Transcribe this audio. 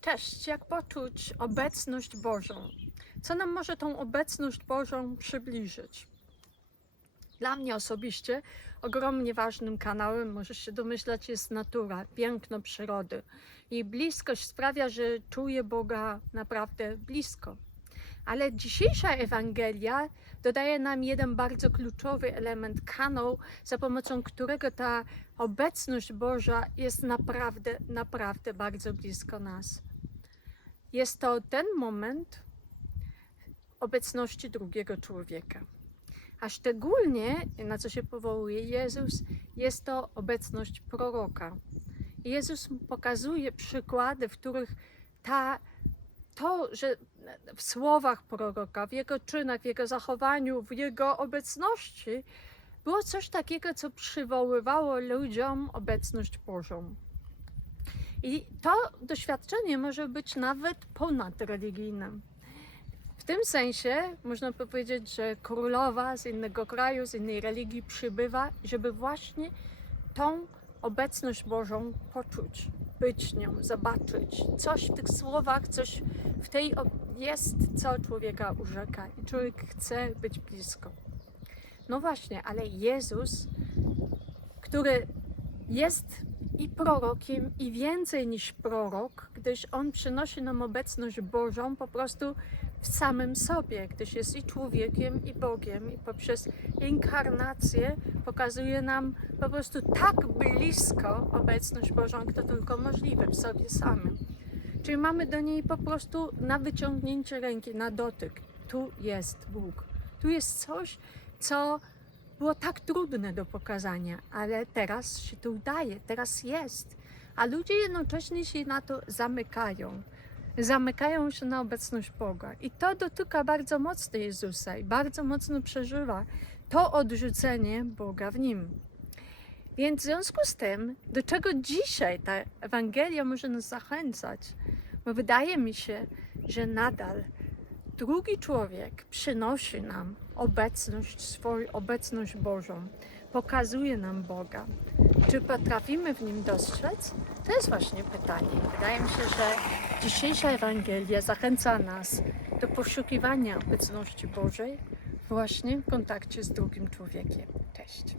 Cześć, jak poczuć obecność Bożą? Co nam może tą obecność Bożą przybliżyć? Dla mnie osobiście ogromnie ważnym kanałem, możesz się domyślać, jest natura, piękno przyrody. Jej bliskość sprawia, że czuję Boga naprawdę blisko. Ale dzisiejsza Ewangelia dodaje nam jeden bardzo kluczowy element, kanał, za pomocą którego ta obecność Boża jest naprawdę, naprawdę bardzo blisko nas. Jest to ten moment obecności drugiego człowieka. A szczególnie, na co się powołuje Jezus, jest to obecność proroka. Jezus pokazuje przykłady, w których ta, to, że w słowach proroka, w jego czynach, w jego zachowaniu, w jego obecności było coś takiego, co przywoływało ludziom obecność Bożą. I to doświadczenie może być nawet ponadreligijne. W tym sensie można powiedzieć, że królowa z innego kraju, z innej religii przybywa, żeby właśnie tą obecność Bożą poczuć, być nią, zobaczyć. Coś w tych słowach, coś w tej jest, co człowieka urzeka i człowiek chce być blisko. No właśnie, ale Jezus, który jest i prorokiem, i więcej niż prorok, gdyż on przynosi nam obecność Bożą po prostu w samym sobie, gdyż jest i człowiekiem, i Bogiem, i poprzez inkarnację pokazuje nam po prostu tak blisko obecność Bożą, jak to tylko możliwe w sobie samym. Czyli mamy do niej po prostu na wyciągnięcie ręki, na dotyk. Tu jest Bóg. Tu jest coś, co było tak trudne do pokazania, ale teraz się to udaje, teraz jest. A ludzie jednocześnie się na to zamykają. Zamykają się na obecność Boga. I to dotyka bardzo mocno Jezusa i bardzo mocno przeżywa to odrzucenie Boga w nim. Więc w związku z tym, do czego dzisiaj ta Ewangelia może nas zachęcać? Bo wydaje mi się, że nadal drugi człowiek przynosi nam obecność, swoją obecność Bożą, pokazuje nam Boga. Czy potrafimy w nim dostrzec? To jest właśnie pytanie. Wydaje mi się, że dzisiejsza Ewangelia zachęca nas do poszukiwania obecności Bożej właśnie w kontakcie z drugim człowiekiem. Cześć.